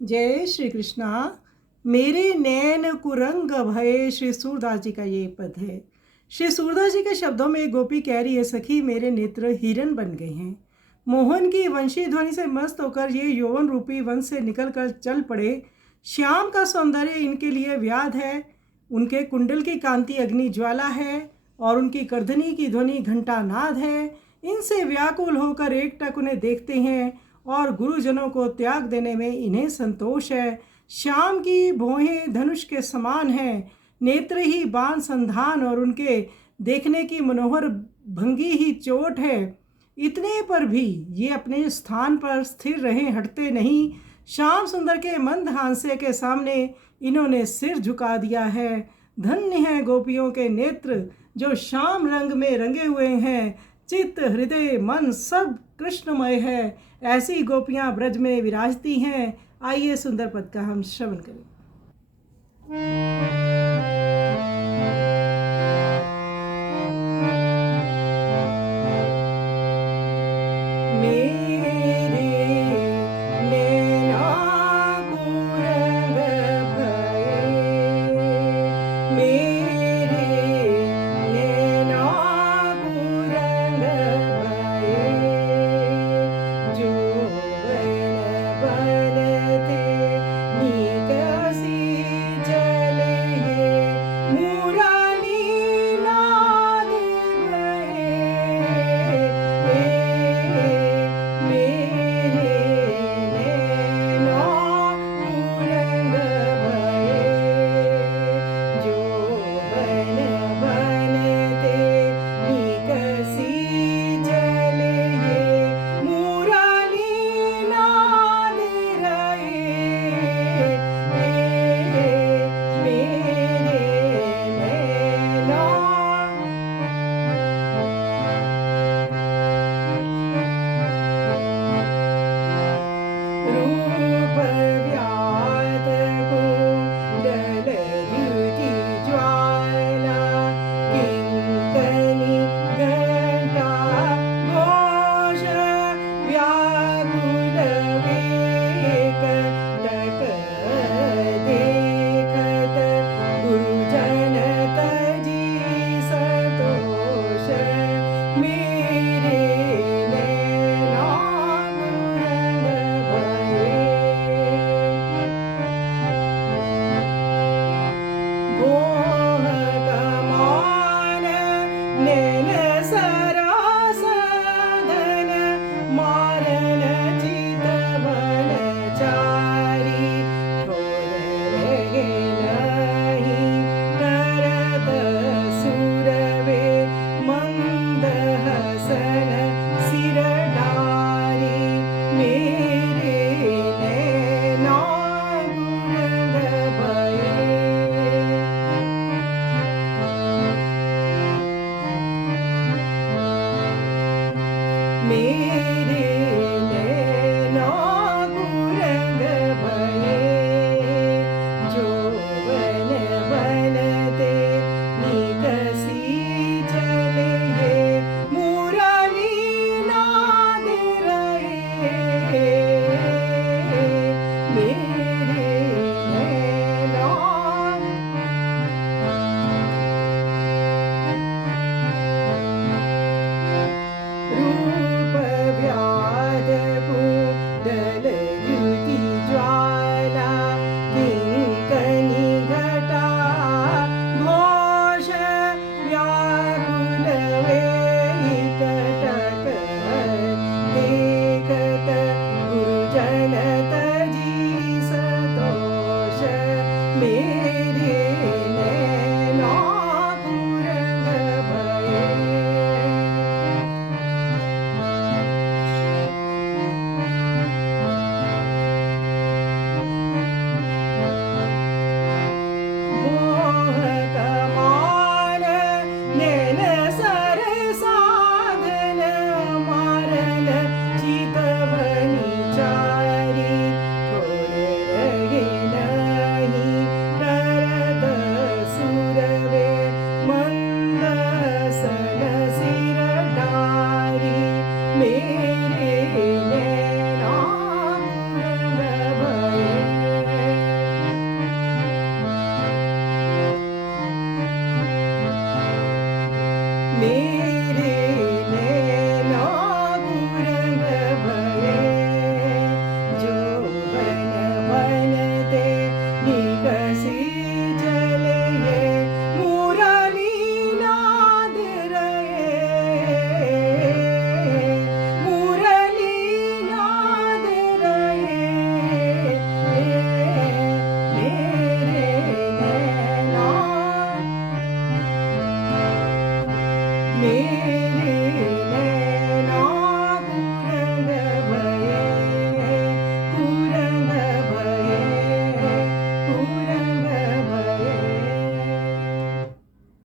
जय श्री कृष्णा। मेरे नैन कुरंग भये, श्री सूरदास जी का ये पद है। श्री सूरदास जी के शब्दों में एक गोपी कह रही है, सखी मेरे नेत्र हिरन बन गए हैं। मोहन की वंशी ध्वनि से मस्त होकर ये यौवन रूपी वन से निकलकर चल पड़े। श्याम का सौंदर्य इनके लिए व्याध है। उनके कुंडल की कांति अग्नि ज्वाला है और उनकी करधनी की ध्वनि घंटानाद है। इनसे व्याकुल होकर एकटक उन्हें देखते हैं और गुरुजनों को त्याग देने में इन्हें संतोष है। श्याम की भौहें धनुष के समान हैं, नेत्र ही बाण संधान और उनके देखने की मनोहर भंगी ही चोट है। इतने पर भी ये अपने स्थान पर स्थिर रहे, हटते नहीं। श्याम सुंदर के मंद हास्य के सामने इन्होंने सिर झुका दिया है। धन्य है गोपियों के नेत्र जो श्याम रंग में रंगे हुए हैं। चित्त हृदय मन सब कृष्णमय है। ऐसी गोपियां ब्रज में विराजती हैं। आइए सुंदर पद का हम श्रवण करें। मेरे